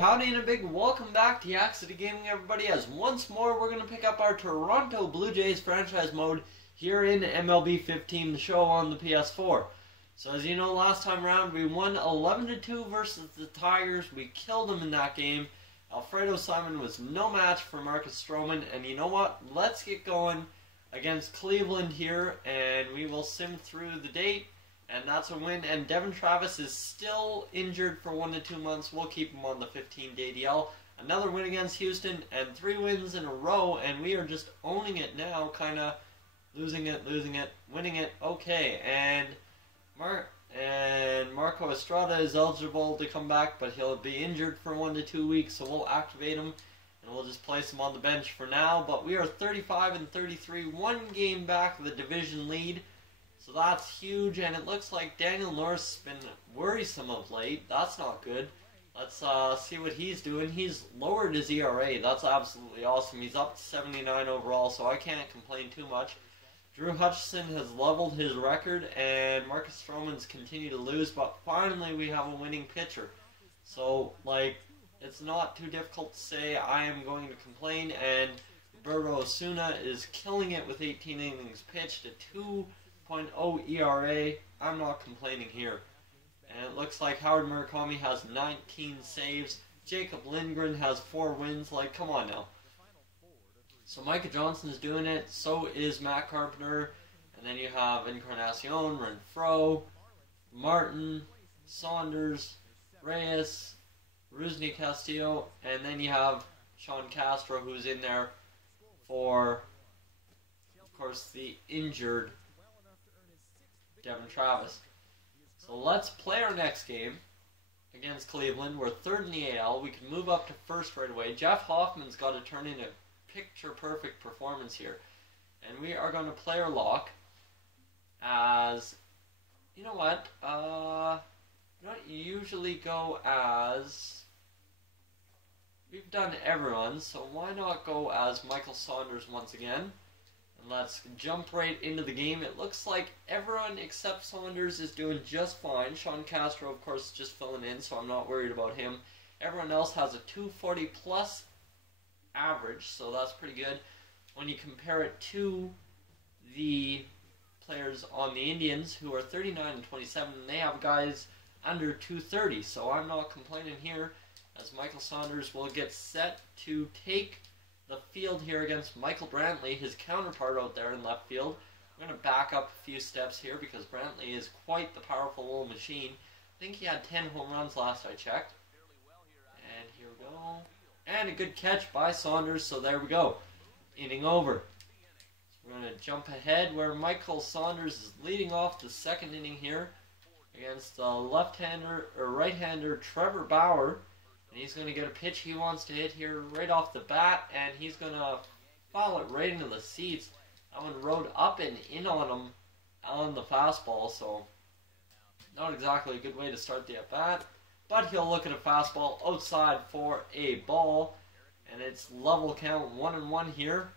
Howdy and a big welcome back to Yaxity Gaming, everybody, as once more we're going to pick up our Toronto Blue Jays franchise mode here in MLB 15, the show on the PS4. So as you know, last time around we won 11-2 versus the Tigers. We killed them in that game. Alfredo Simon was no match for Marcus Stroman, and you know what? Let's get going against Cleveland here, and we will sim through the date. And that's a win, and Devin Travis is still injured for 1 to 2 months. We'll keep him on the 15-day DL. Another win against Houston, and 3 wins in a row, and we are just owning it now, kind of losing it, winning it. Okay, and Marco Estrada is eligible to come back, but he'll be injured for 1 to 2 weeks, so we'll activate him, and we'll just place him on the bench for now. But we are 35-33, 1 game back of the division lead. So that's huge, and it looks like Daniel Norris has been worrisome of late. That's not good. Let's see what he's doing. He's lowered his ERA. That's absolutely awesome. He's up to 79 overall, so I can't complain too much. Drew Hutchison has leveled his record, and Marcus Stroman's continued to lose, but finally we have a winning pitcher. So, it's not too difficult to say I am going to complain, and Roberto Osuna is killing it with 18 innings pitched, a 2.0 ERA. I'm not complaining here. And it looks like Howard Murakami has 19 saves. Jacob Lindgren has 4 wins. Come on now. So Micah Johnson is doing it. So is Matt Carpenter. And then you have Encarnacion, Renfroe, Martin, Saunders, Reyes, Rusney Castillo. And then you have Sean Castro, who's in there for, of course, the injured Devin Travis. So let's play our next game against Cleveland. We're 3rd in the AL. We can move up to 1st right away. Jeff Hoffman's got to turn in a picture-perfect performance here. And we are going to player lock as, you know what, we don't usually go as, we've done everyone, so why not go as Michael Saunders once again? And let's jump right into the game. It looks like everyone except Saunders is doing just fine. Sean Castro, of course, is just filling in, so I'm not worried about him. Everyone else has a 240 plus average, so that's pretty good. When you compare it to the players on the Indians, who are 39-27, and they have guys under 230, so I'm not complaining here, as Michael Saunders will get set to take the field here against Michael Brantley, his counterpart out there in left field. I'm going to back up a few steps here because Brantley is quite the powerful little machine. I think he had 10 home runs last I checked. And here we go. And a good catch by Saunders, so there we go. Inning over. So we're going to jump ahead where Michael Saunders is leading off the 2nd inning here against left-hander or right-hander Trevor Bauer. And he's going to get a pitch he wants to hit here right off the bat, and he's going to foul it right into the seats. That one rode up and in on him on the fastball, so not exactly a good way to start the at-bat. But he'll look at a fastball outside for a ball, and it's level count 1-1 here.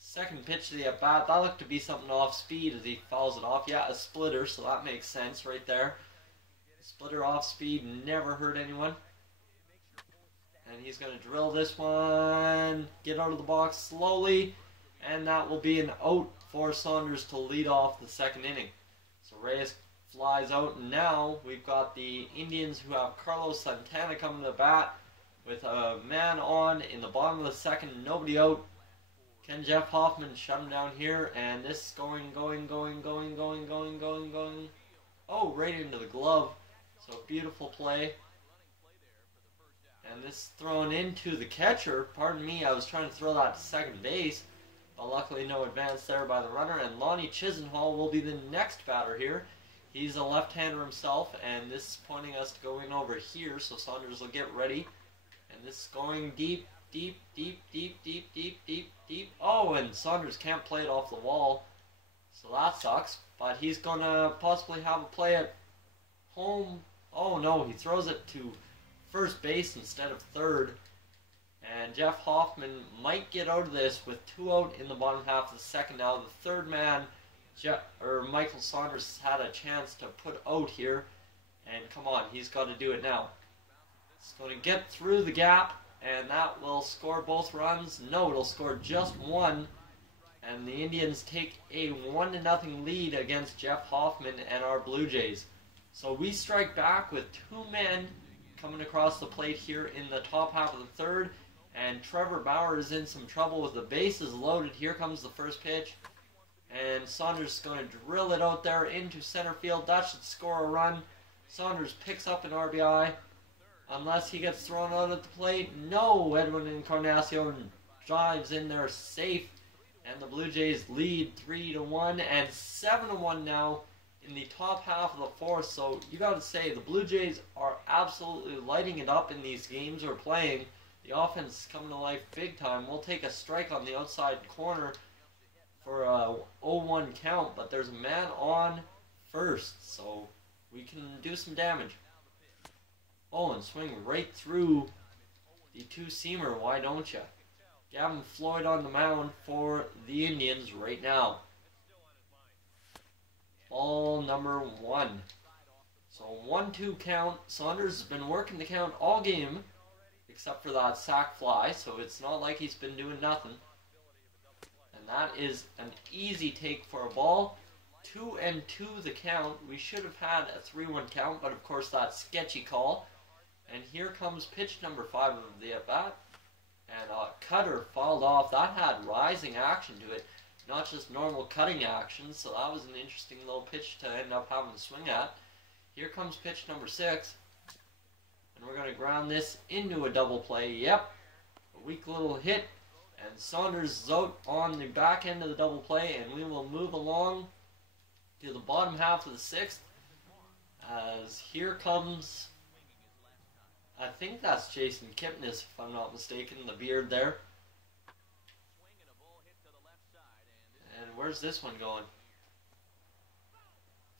2nd pitch to the at-bat. That looked to be something off speed as he fouls it off. Yeah, a splitter, so that makes sense right there. Splitter off speed, never hurt anyone. And he's going to drill this one, get out of the box slowly, and that will be an out for Saunders to lead off the 2nd inning. So Reyes flies out, and now we've got the Indians who have Carlos Santana coming to the bat with a man on in the bottom of the 2nd, nobody out. Can Jeff Hoffman shut him down here? And this going. Oh, right into the glove. So beautiful play. And this thrown into the catcher. Pardon me, I was trying to throw that to 2nd base. But luckily no advance there by the runner. And Lonnie Chisenhall will be the next batter here. He's a left-hander himself. And this is pointing us to going over here. So Saunders will get ready. And this is going deep. Oh, and Saunders can't play it off the wall. So that sucks. But he's going to possibly have a play at home. Oh no, he throws it to 1st base instead of 3rd. And Jeff Hoffman might get out of this with 2 out in the bottom half of the 2nd. Now the 3rd man, Michael Saunders, has had a chance to put out here. And come on, he's got to do it now. It's going to get through the gap, and that will score both runs. No, it'll score just one. And the Indians take a 1-0 lead against Jeff Hoffman and our Blue Jays. So we strike back with two men coming across the plate here in the top half of the third. And Trevor Bauer is in some trouble with the bases loaded. Here comes the first pitch. And Saunders is going to drill it out there into center field. That should score a run. Saunders picks up an RBI. Unless he gets thrown out at the plate. No, Edwin Encarnacion drives in there safe. And the Blue Jays lead 3-1 and 7-1 now in the top half of the fourth. So you got to say the Blue Jays are absolutely lighting it up in these games we're playing. The offense is coming to life big time. We'll take a strike on the outside corner for a 0-1 count, but there's a man on first, so we can do some damage. Oh, and swing right through the two-seamer, why don't you? Gavin Floyd on the mound for the Indians right now. Ball number 1. So 1-2 count. Saunders has been working the count all game, except for that sac fly, so it's not like he's been doing nothing. And that is an easy take for a ball. 2-2 the count. We should have had a 3-1 count, but of course that sketchy call. And here comes pitch number 5 of the at-bat. And a cutter fouled off. That had rising action to it, not just normal cutting action. So that was an interesting little pitch to end up having to swing at. Here comes pitch number 6. And we're going to ground this into a double play. Yep, a weak little hit. And Saunders is out on the back end of the double play. And we will move along to the bottom half of the 6th. As here comes... I think that's Jason Kipnis, if I'm not mistaken, the beard there. And where's this one going?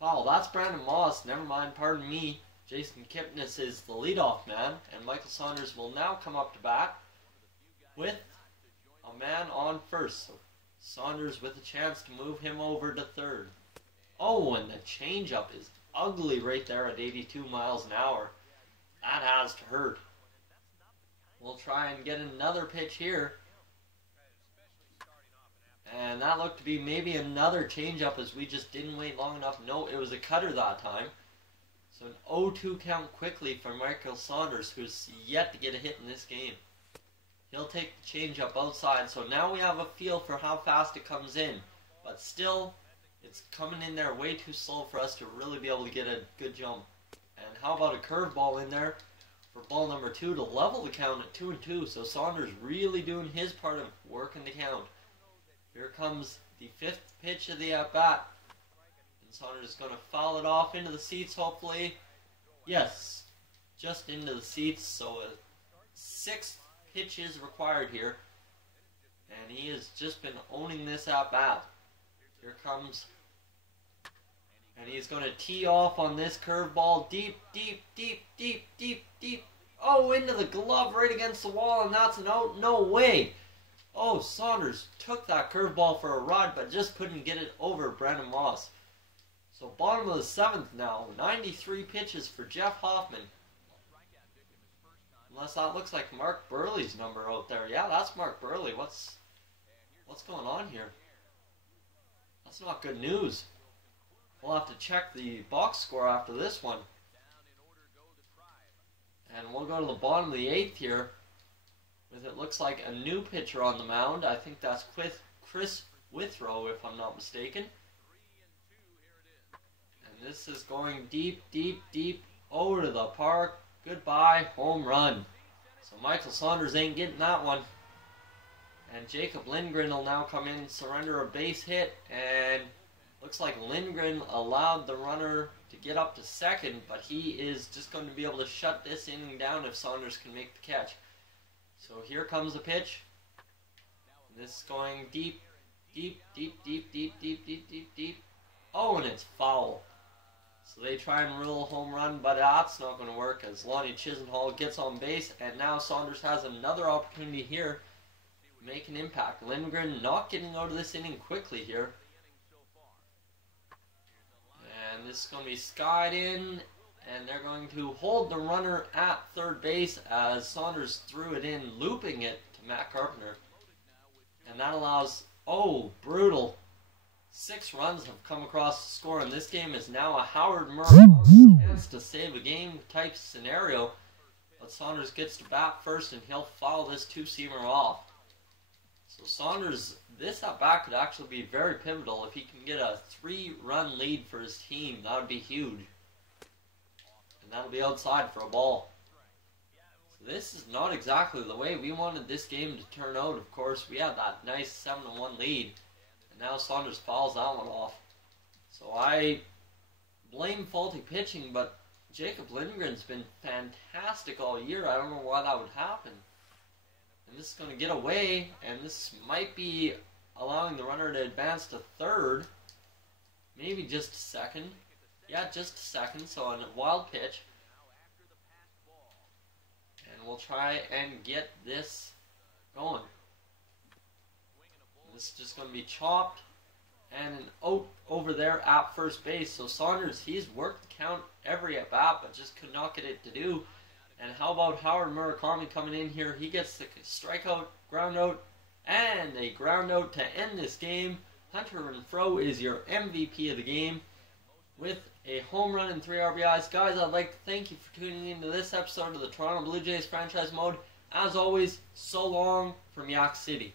Foul, that's Brandon Moss. Never mind, pardon me. Jason Kipnis is the leadoff man, and Michael Saunders will now come up to bat with a man on first. So Saunders with a chance to move him over to third. Oh, and the changeup is ugly right there at 82 miles an hour. That has to hurt. We'll try and get another pitch here. And that looked to be maybe another changeup as we just didn't wait long enough. No, it was a cutter that time. So an 0-2 count quickly for Michael Saunders, who's yet to get a hit in this game. He'll take the changeup outside. So now we have a feel for how fast it comes in. But still, it's coming in there way too slow for us to really be able to get a good jump. And how about a curveball in there for ball number 2 to level the count at 2-2. So Saunders really doing his part of working the count. Here comes the 5th pitch of the at-bat. And Saunders is going to foul it off into the seats, hopefully. Yes, just into the seats. So a 6th pitch is required here. And he has just been owning this at-bat. Here comes... And he's going to tee off on this curveball. Deep, deep, deep, deep, deep, deep. Oh, into the glove right against the wall, and that's an out. No way. Oh, Saunders took that curveball for a ride, but just couldn't get it over Brandon Moss. So bottom of the 7th now. 93 pitches for Jeff Hoffman. Unless that looks like Mark Burley's number out there. Yeah, that's Mark Burley. What's going on here? That's not good news. We'll have to check the box score after this one. And we'll go to the bottom of the 8th here. With it looks like a new pitcher on the mound. I think that's Chris Withrow, if I'm not mistaken. And this is going deep, deep, deep over to the park. Goodbye, home run. So Michael Saunders ain't getting that one. And Jacob Lindgren will now come in, surrender a base hit, and... Looks like Lindgren allowed the runner to get up to second, but he is just going to be able to shut this inning down if Saunders can make the catch. So here comes the pitch. This is going deep, deep, deep, deep, deep, deep, deep, deep, deep. Oh, and it's foul. So they try and rule a home run, but that's not going to work as Lonnie Chisenhall gets on base, and now Saunders has another opportunity here to make an impact. Lindgren not getting out of this inning quickly here. And this is going to be skied in, and they're going to hold the runner at third base as Saunders threw it in, looping it to Matt Carpenter. And that allows, oh, brutal. 6 runs have come across the score, and this game is now a Howard Murray chance to save a game type scenario. But Saunders gets to bat first, and he'll foul this two-seamer off. So Saunders, this at-bat could actually be very pivotal. If he can get a 3-run lead for his team, that would be huge. And that'll be outside for a ball. So this is not exactly the way we wanted this game to turn out. Of course, we had that nice 7-1 lead. And now Saunders fouls that one off. So I blame faulty pitching, but Jacob Lindgren's been fantastic all year. I don't know why that would happen. And this is going to get away, and this might be allowing the runner to advance to third. Maybe just a second. Yeah, just a second, so a wild pitch. And we'll try and get this going. This is just going to be chopped. And an out over there at first base. So Saunders, he's worked the count every at bat, but just could not get it to do. And how about Howard Murakami coming in here? He gets the strikeout, ground out, and a ground out to end this game. Hunter Renfroe is your MVP of the game with a home run and 3 RBIs. Guys, I'd like to thank you for tuning into this episode of the Toronto Blue Jays Franchise Mode. As always, so long from Yak City.